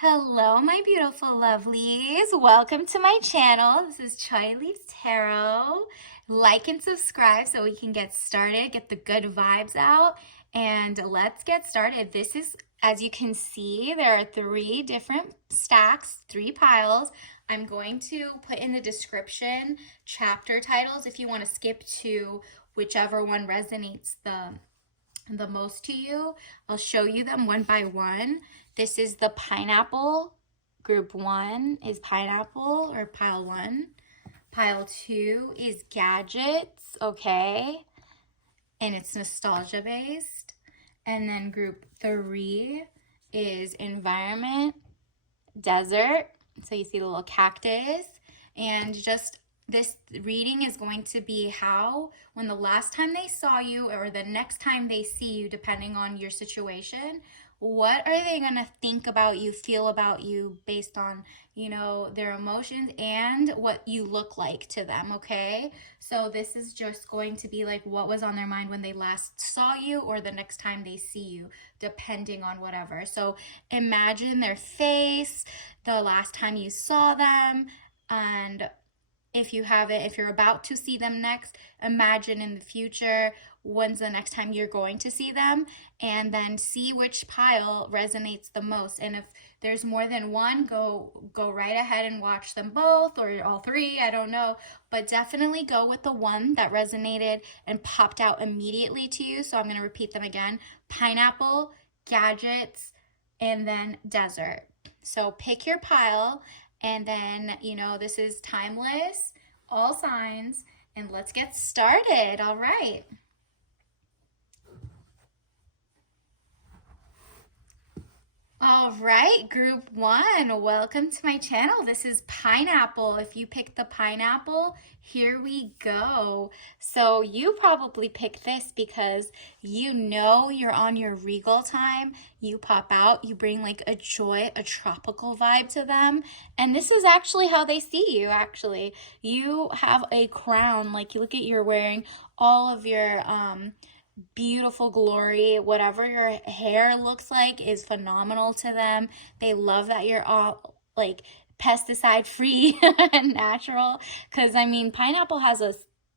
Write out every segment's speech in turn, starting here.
Hello, my beautiful lovelies. Welcome to my channel. This is Chai Leaves Tarot. Like and subscribe so we can get started, get the good vibes out, and let's get started. This is, as you can see, there are three different stacks, three piles. I'm going to put in the description chapter titles if you want to skip to whichever one resonates the most to you. I'll show you them one by one. This is the pineapple. Group one is pineapple or pile one. Pile two is gadgets, okay? And it's nostalgia based. And then group three is environment, desert. So you see the little cactus. And just this reading is going to be how, when the last time they saw you or the next time they see you, depending on your situation, what are they going to think about you, feel about you based on, their emotions and what you look like to them, okay? So this is just going to be like what was on their mind when they last saw you or the next time they see you, depending on whatever. So imagine their face the last time you saw them, and if you're about to see them next, imagine in the future when's the next time you're going to see them, and then see which pile resonates the most. And if there's more than one, go right ahead and watch them both or all three, I don't know, but definitely go with the one that resonated and popped out immediately to you. So I'm going to repeat them again: pineapple, gadgets, and then desert. So pick your pile, and then, this is timeless, all signs, and let's get started. All right. All right, group one, welcome to my channel. This is pineapple. If you picked the pineapple, here we go. So you probably picked this because you're on your regal time. You pop out, you bring like a joy, a tropical vibe to them. And this is actually how they see you, actually. You have a crown, like you look at you're wearing all of your beautiful glory. Whatever your hair looks like is phenomenal to them. They love that you're all like pesticide free and natural, because I mean pineapple has a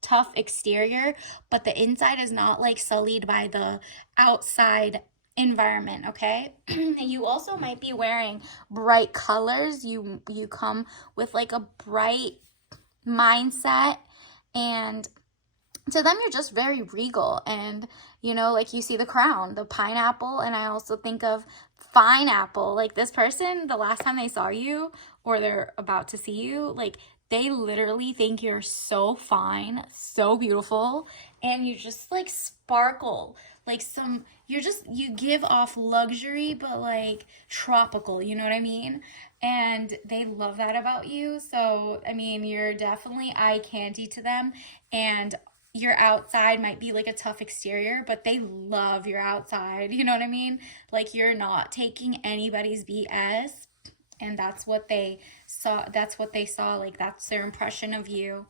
tough exterior, but the inside is not like sullied by the outside environment, okay? You also might be wearing bright colors. You come with like a bright mindset, and to them you're just very regal. And like you see the crown, the pineapple, and I also think of fine apple. Like this person, the last time they saw you or they're about to see you, like they literally think you're so fine, so beautiful, and you just like sparkle like you give off luxury, but like tropical, you know what I mean? And they love that about you. So I mean, you're definitely eye candy to them. And your outside might be like a tough exterior, but they love your outside. You know what I mean? Like you're not taking anybody's BS. And that's what they saw. That's what they saw. Like that's their impression of you.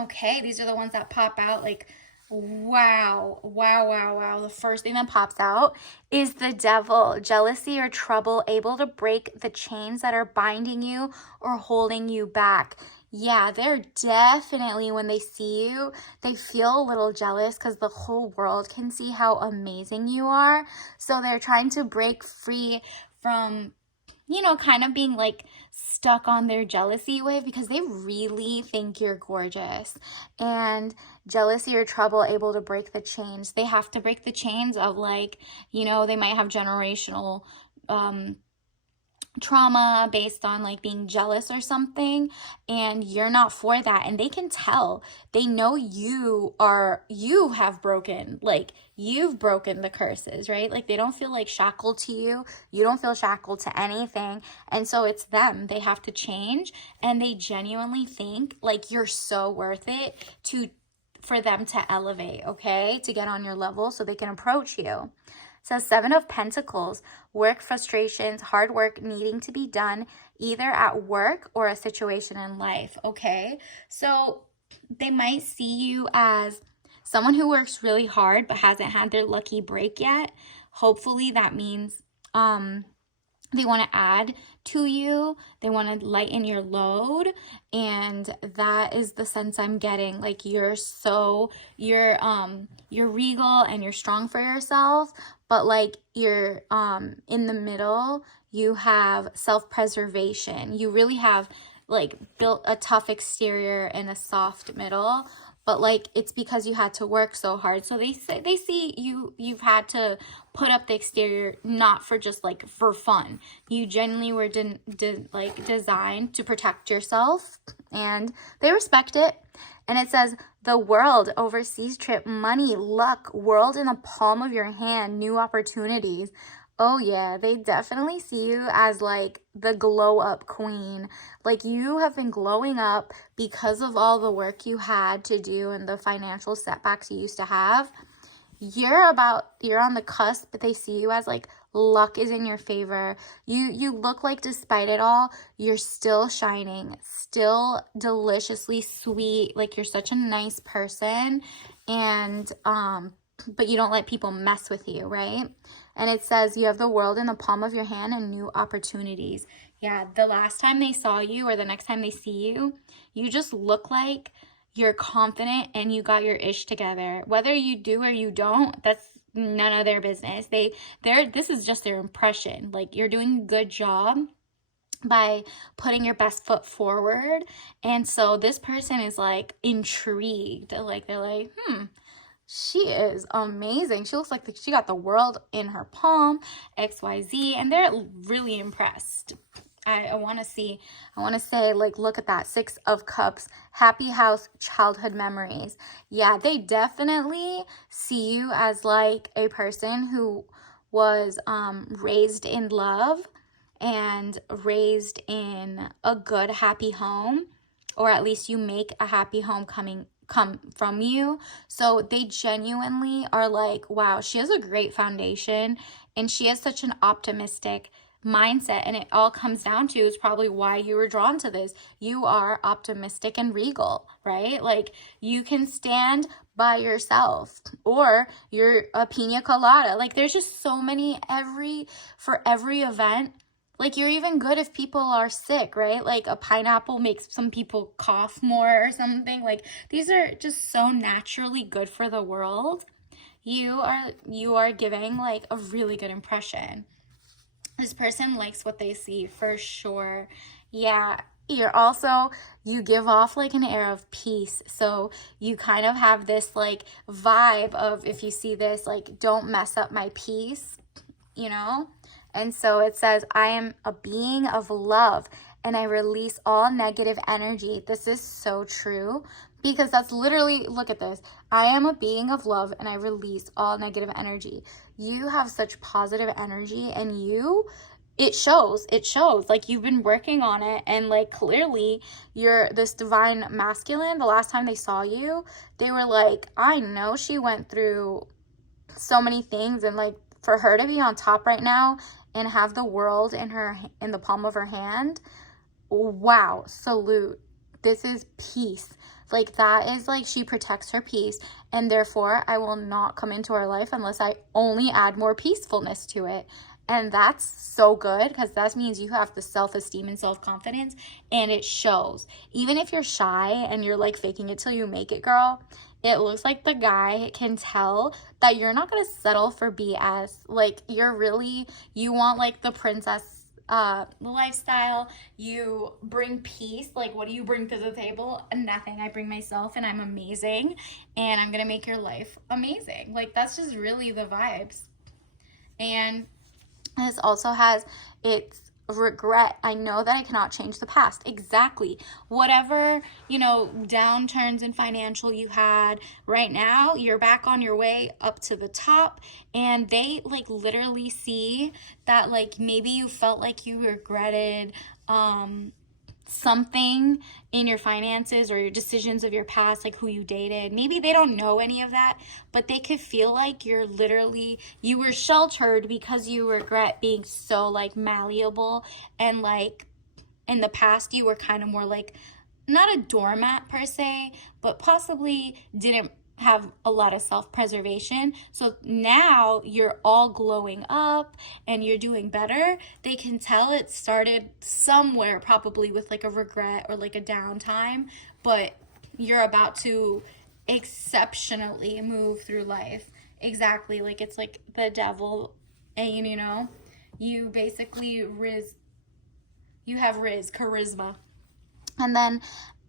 Okay, these are the ones that pop out like, wow, wow, wow, wow. The first thing that pops out is the devil. Jealousy or trouble, able to break the chains that are binding you or holding you back. Yeah, they're definitely, when they see you, they feel a little jealous because the whole world can see how amazing you are. So they're trying to break free from kind of being like stuck on their jealousy wave, because they really think you're gorgeous. And jealousy or trouble, able to break the chains. They have to break the chains of like, they might have generational trauma based on like being jealous or something, and you're not for that. And they can tell, they know you have broken, like you've broken the curses, right? Like they don't feel like shackled to you, you don't feel shackled to anything. And so it's them, they have to change, and they genuinely think like you're so worth it for them to elevate, okay, to get on your level so they can approach you. So Seven of Pentacles, work frustrations, hard work needing to be done either at work or a situation in life, okay? So they might see you as someone who works really hard but hasn't had their lucky break yet. Hopefully that means They want to add to you. They want to lighten your load. And that is the sense I'm getting. Like you're regal and you're strong for yourself, but like you're in the middle, you have self-preservation. You really have like built a tough exterior and a soft middle, but like it's because you had to work so hard. So they see you've had to put up the exterior not for just like for fun. You genuinely were designed to protect yourself, and they respect it. And it says the world, overseas trip, money, luck, world in the palm of your hand, new opportunities. Oh yeah, they definitely see you as like the glow up queen. Like you have been glowing up because of all the work you had to do and the financial setbacks you used to have. You're on the cusp, but they see you as like luck is in your favor. You look like despite it all, you're still shining, still deliciously sweet. Like you're such a nice person, and but you don't let people mess with you, right? And it says you have the world in the palm of your hand and new opportunities. Yeah, the last time they saw you or the next time they see you, you just look like you're confident and you got your ish together. Whether you do or you don't, that's none of their business. This is just their impression. Like you're doing a good job by putting your best foot forward. And so this person is like intrigued. Like they're like, she is amazing. She looks like she got the world in her palm, XYZ, and they're really impressed. I want to say, like, look at that. 6 of Cups, happy house, childhood memories. Yeah, they definitely see you as like a person who was raised in love and raised in a good, happy home, or at least you make a happy home come from you. So they genuinely are like, wow, she has a great foundation and she has such an optimistic mindset. And it all comes down to is probably why you were drawn to this. You are optimistic and regal, right? Like you can stand by yourself, or you're a pina colada. Like there's just so many for every event. Like you're even good if people are sick, right? Like a pineapple makes some people cough more or something. Like these are just so naturally good for the world. You are giving like a really good impression. This person likes what they see for sure. Yeah, you give off like an air of peace. So you kind of have this like vibe of, if you see this, like, don't mess up my peace, you know? And so it says, I am a being of love and I release all negative energy. This is so true, because that's literally, look at this. I am a being of love and I release all negative energy. You have such positive energy, and it shows like you've been working on it, and like clearly you're this divine masculine. The last time they saw you, they were like, I know she went through so many things, and like for her to be on top right now and have the world in the palm of her hand, wow, salute. This is peace. Like that is like, she protects her peace, and therefore I will not come into her life unless I only add more peacefulness to it. And that's so good, because that means you have the self-esteem and self-confidence, and it shows. Even if you're shy and you're like faking it till you make it, girl, it looks like the guy can tell that you're not going to settle for BS. Like you want like the princess lifestyle. You bring peace. Like, what do you bring to the table? Nothing. I bring myself, and I'm amazing, and I'm going to make your life amazing. Like, that's just really the vibes. And this also has its regret. I know that I cannot change the past. Exactly. Whatever, downturns in financial you had, right now, you're back on your way up to the top. And they like literally see that like maybe you felt like you regretted something in your finances or your decisions of your past, like who you dated. Maybe they don't know any of that, but they could feel like you were sheltered because you regret being so like malleable, and like in the past you were kind of more like, not a doormat per se, but possibly didn't have a lot of self-preservation. So now you're all glowing up and you're doing better. They can tell it started somewhere, probably with like a regret or like a downtime, but you're about to exceptionally move through life. Exactly. Like it's like the devil, and you basically you have charisma. And then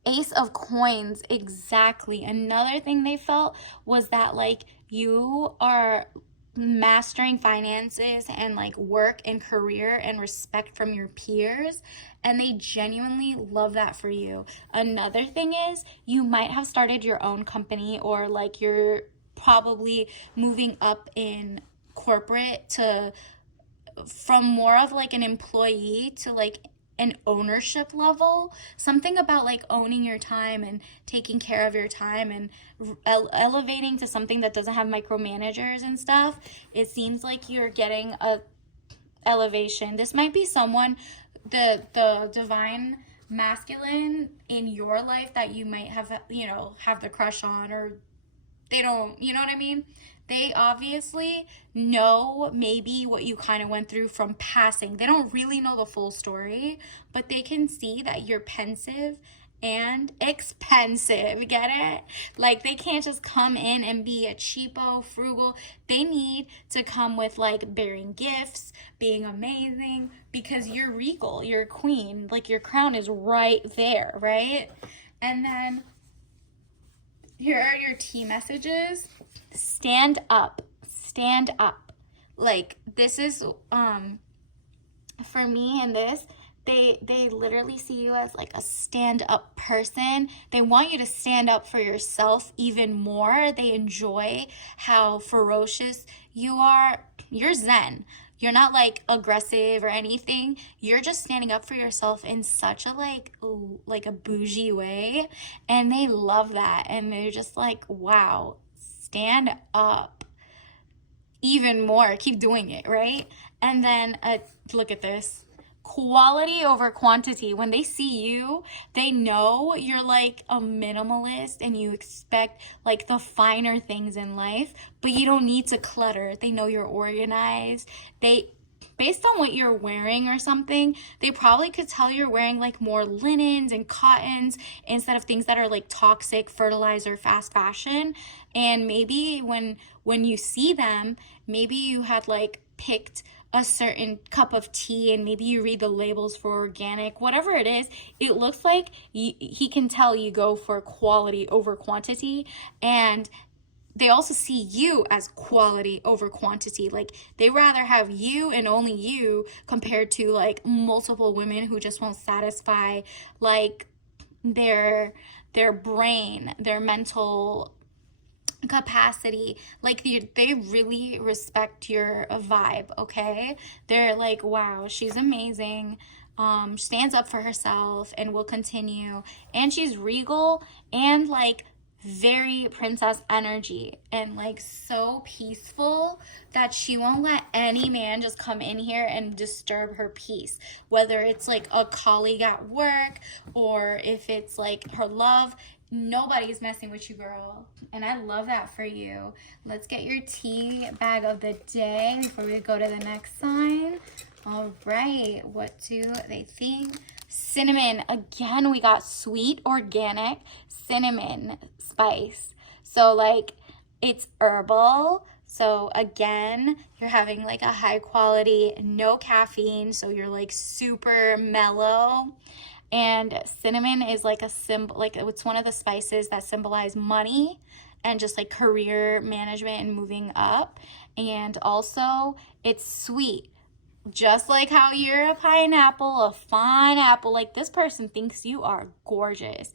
Ace of Coins, exactly. Another thing they felt was that like you are mastering finances and like work and career and respect from your peers, and they genuinely love that for you. Another thing is you might have started your own company, or like you're probably moving up in corporate to from more of like an employee to like an ownership level. Something about like owning your time and taking care of your time and elevating to something that doesn't have micromanagers and stuff. It seems like you're getting a elevation. This might be someone, the divine masculine in your life that you might have, have the crush on, or they don't, you know what I mean? They obviously know maybe what you kind of went through from passing. They don't really know the full story, but they can see that you're pensive and expensive. Get it? Like they can't just come in and be a cheapo, frugal. They need to come with like bearing gifts, being amazing, because you're regal, you're a queen. Like your crown is right there, right? And then here are your T messages. Stand up. Stand up. Like this is for me in this, they literally see you as like a stand up person. They want you to stand up for yourself even more. They enjoy how ferocious you are. You're zen. You're not like aggressive or anything. You're just standing up for yourself in such a like a bougie way, and they love that, and they're just like, wow, stand up even more, keep doing it, right? And then look at this, quality over quantity. When they see you, they know you're like a minimalist and you expect like the finer things in life, but you don't need to clutter. They know you're organized. They Based on what you're wearing or something, they probably could tell you're wearing like more linens and cottons instead of things that are like toxic, fertilizer, fast fashion. And maybe when you see them, maybe you had like picked a certain cup of tea and maybe you read the labels for organic, whatever it is, it looks like he can tell you go for quality over quantity. And they also see you as quality over quantity. Like they rather have you and only you compared to like multiple women who just won't satisfy like their brain, their mental capacity. Like they really respect your vibe, okay? They're like, wow, she's amazing, stands up for herself and will continue, and she's regal and like very princess energy and like so peaceful that she won't let any man just come in here and disturb her peace, whether it's like a colleague at work or if it's like her love. Nobody's messing with you, girl, and I love that for you. Let's get your tea bag of the day before we go to the next sign. All right, what do they think? Cinnamon. Again, we got sweet organic cinnamon spice. So like it's herbal. So again, you're having like a high quality, no caffeine. So you're like super mellow. And cinnamon is like a symbol, like it's one of the spices that symbolize money and just like career management and moving up. And also it's sweet. Just like how you're a pineapple, a fine apple, like this person thinks you are gorgeous,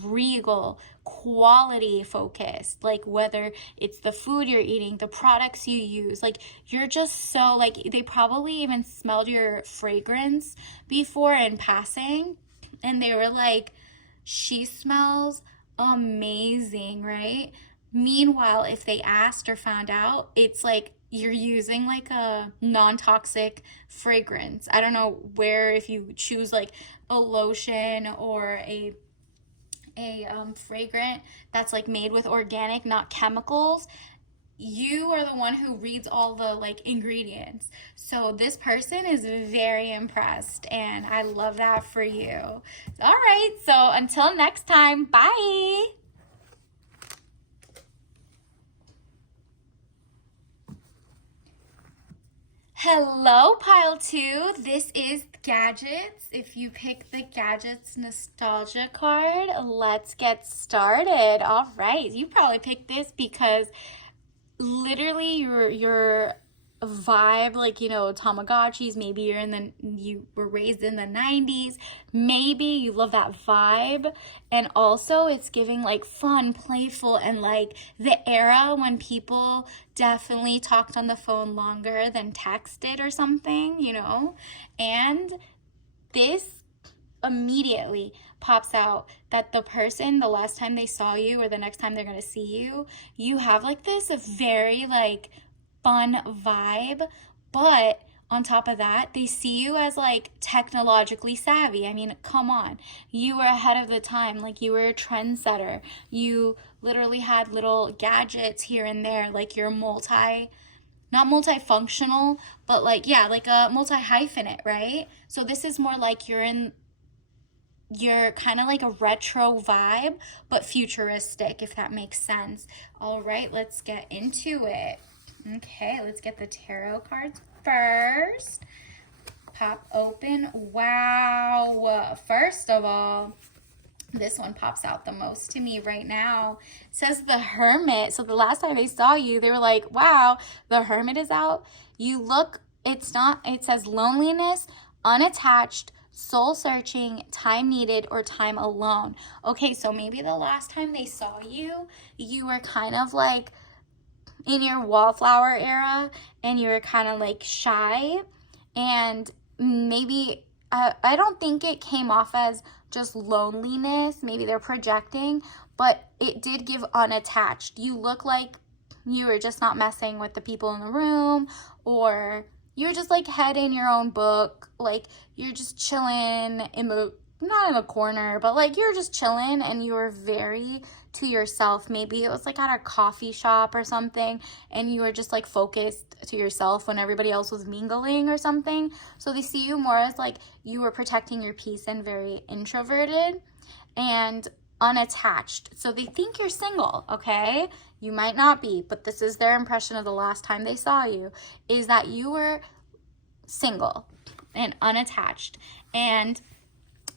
regal, quality focused, like whether it's the food you're eating, the products you use, like you're just so like, they probably even smelled your fragrance before in passing and they were like, she smells amazing, right? Meanwhile, if they asked or found out, it's like you're using like a non-toxic fragrance. I don't know where, if you choose like a lotion or a a fragrant that's like made with organic, not chemicals, you are the one who reads all the like ingredients. So this person is very impressed, and I love that for you. All right, so until next time, bye. Hello, Pile 2. This is Gadgets. If you pick the Gadgets Nostalgia card, let's get started. All right, you probably picked this because literally your vibe, like, you know, Tamagotchis, maybe you were raised in the 90s, maybe you love that vibe, and also it's giving like fun, playful, and like the era when people definitely talked on the phone longer than texted or something, you know. And this immediately pops out that the person, the last time they saw you or the next time they're going to see you, you have like this very like fun vibe, but on top of that, they see you as like technologically savvy. I mean, come on. You were ahead of the time. Like, you were a trendsetter. You literally had little gadgets here and there. Like, you're not multifunctional, but like, yeah, like a multi-hyphenate, right? So this is more like you're kind of like a retro vibe, but futuristic, if that makes sense. All right, let's get into it. Okay, let's get the tarot cards first. Pop open. Wow. First of all, this one pops out the most to me right now. It says the Hermit. So the last time they saw you, they were like, wow, the Hermit is out. It says loneliness, unattached, soul searching, time needed, or time alone. Okay, so maybe the last time they saw you, you were kind of like in your wallflower era, and you were kind of like shy, and maybe I don't think it came off as just loneliness. Maybe they're projecting, but it did give unattached. You look like you were just not messing with the people in the room, or you were just like head in your own book, like you're just chilling not in a corner, but like you're just chilling, and you were very to yourself. Maybe it was like at a coffee shop or something, and you were just like focused to yourself when everybody else was mingling or something. So they see you more as like you were protecting your peace and very introverted and unattached. So they think you're single, okay? You might not be, but this is their impression of the last time they saw you, is that you were single and unattached. And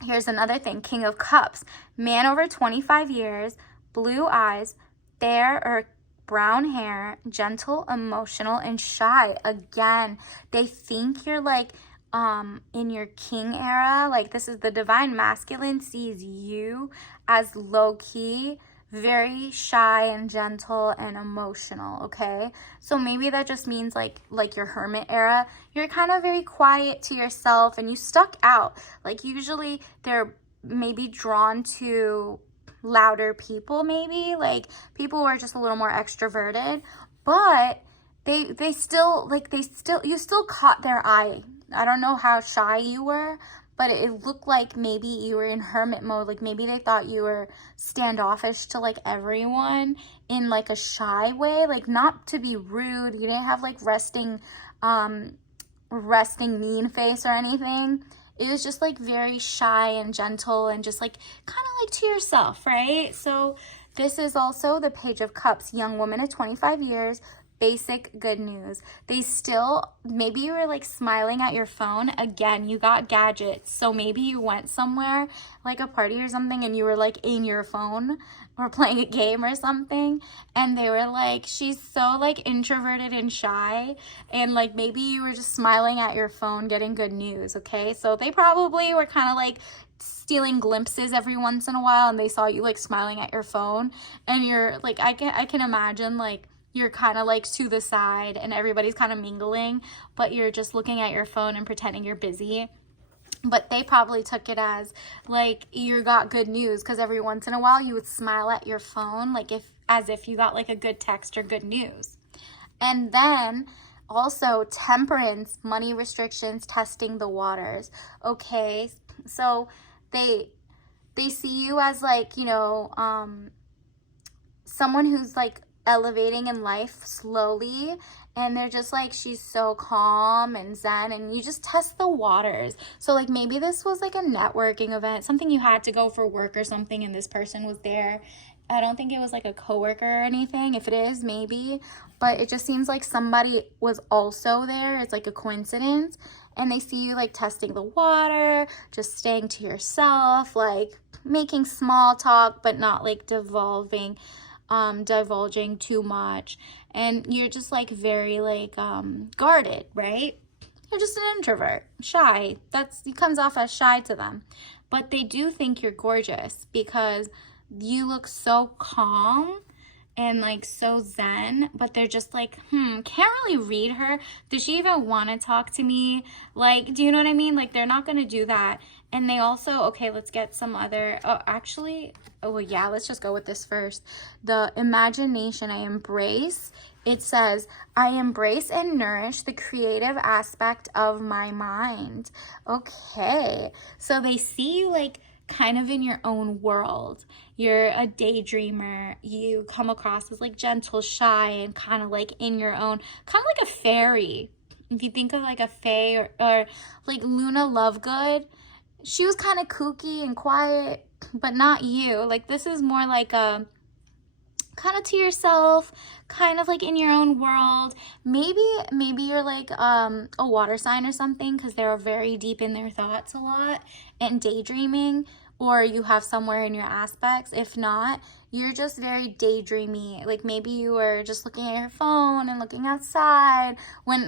here's another thing. King of Cups. Man over 25 years, blue eyes, fair or brown hair, gentle, emotional, and shy. Again, they think you're like in your king era. Like, this is the divine masculine sees you as low-key, very shy and gentle and emotional, okay? So maybe that just means like your hermit era, you're kind of very quiet to yourself, and you stuck out. Like, usually they're maybe drawn to louder people, maybe like people who are just a little more extroverted, but you still caught their eye. I don't know how shy you were, but it looked like maybe you were in hermit mode. Like, maybe they thought you were standoffish to like everyone in like a shy way, like not to be rude. You didn't have like resting mean face or anything. It was just like very shy and gentle and just like kind of like to yourself, right? So this is also the Page of Cups, young woman of 25 years, basic good news. Maybe you were like smiling at your phone. Again, you got gadgets. So maybe you went somewhere, like a party or something, and you were like in your phone or playing a game or something, and they were like, she's so like introverted and shy, and like maybe you were just smiling at your phone getting good news, okay? So they probably were kind of like stealing glimpses every once in a while, and they saw you like smiling at your phone, and you're like, I can imagine like you're kind of like to the side and everybody's kind of mingling, but you're just looking at your phone and pretending you're busy. But they probably took it as like you got good news, because every once in a while you would smile at your phone, like as if you got like a good text or good news. And then also Temperance, money restrictions, testing the waters. Okay, so they see you as like, someone who's like elevating in life slowly, and they're just like, she's so calm and zen, and you just test the waters. So like maybe this was like a networking event, something you had to go for work or something, and this person was there. I don't think it was like a coworker or anything. If it is, maybe, but it just seems like somebody was also there. It's like a coincidence, and they see you like testing the water, just staying to yourself, like making small talk but not like divulging too much, and you're just like very like guarded, right? You're just an introvert, shy. It comes off as shy to them, but they do think you're gorgeous because you look so calm and like so zen, but they're just like, can't really read her. Does she even want to talk to me? Like, do you know what I mean? Like, they're not going to do that. And they also, okay, let's get some other, well, yeah, let's just go with this first. The imagination I embrace. It says, I embrace and nourish the creative aspect of my mind. Okay, so they see you like kind of in your own world. You're a daydreamer. You come across as like gentle, shy, and kind of like in your own, kind of like a fairy. If you think of like a fae, or like Luna Lovegood, she was kind of kooky and quiet, but not you. Like this is more like a kind of to yourself, kind of like in your own world. Maybe you're like a water sign or something, because they're very deep in their thoughts a lot and daydreaming, or you have somewhere in your aspects. If not, you're just very daydreamy. Like maybe you were just looking at your phone and looking outside when